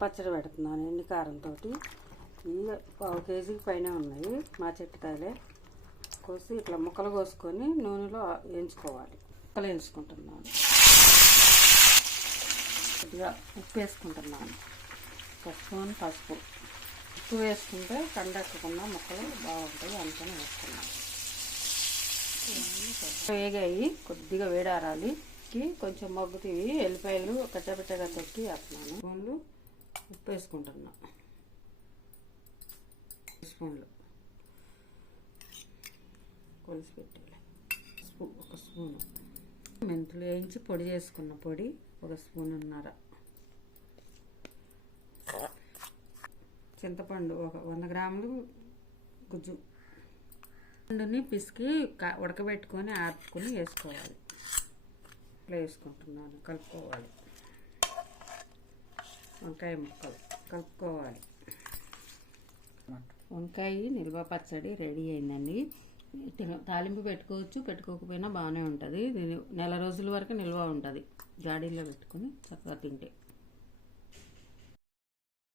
పచ్చడి పెడుతున్నాను ఎండి కారంతో. ఇవి 1 కేజీకి పైన ఉన్నాయి మా చెట్టుకాయలే. కోసి ఇట్లా ముక్కలు కోసుకొని నూనెలో వేయించుకోవాలి. ముక్కలు వేయించుకుంటున్నాను. కొద్దిగా ఉప్పు వేసుకుంటున్నాను. 1 స్పూన్ పసుపు. ఉప్పు వేసుకుంటే కండెక్కకుండా ముక్కలు బాగుంటాయి, అందుకని వేసుకున్నాను. వేగాయి, కొద్దిగా వేడారాలి. కొంచెం మగ్గుతీవి. ఎల్లిపాయలు కచ్చపచ్చగా తొక్కి వేస్తున్నాను. స్పూన్లు ఉప్పు వేసుకుంటున్నా. స్పూన్లు కొలిసి పెట్టాలి. 1 స్పూను మెంతులు వేయించి పొడి చేసుకున్న పొడి 1 స్పూనున్నర. చింతపండు 100 గ్రాములు గుజ్జు. పండుని పిసికి ఉడకబెట్టుకొని ఆపుకొని వేసుకోవాలి. ఇట్లా వేసుకుంటున్నాను. కలుపుకోవాలి. వంకాయ ముక్కలు కలుపుకోవాలి. వంకాయ నిల్వ పచ్చడి రెడీ అయిందండి. తాలింపు పెట్టుకోవచ్చు, పెట్టుకోకపోయినా బాగానే ఉంటుంది. నెల రోజుల వరకు నిల్వ ఉంటుంది. జాడీలో పెట్టుకొని చక్కగా తింటే.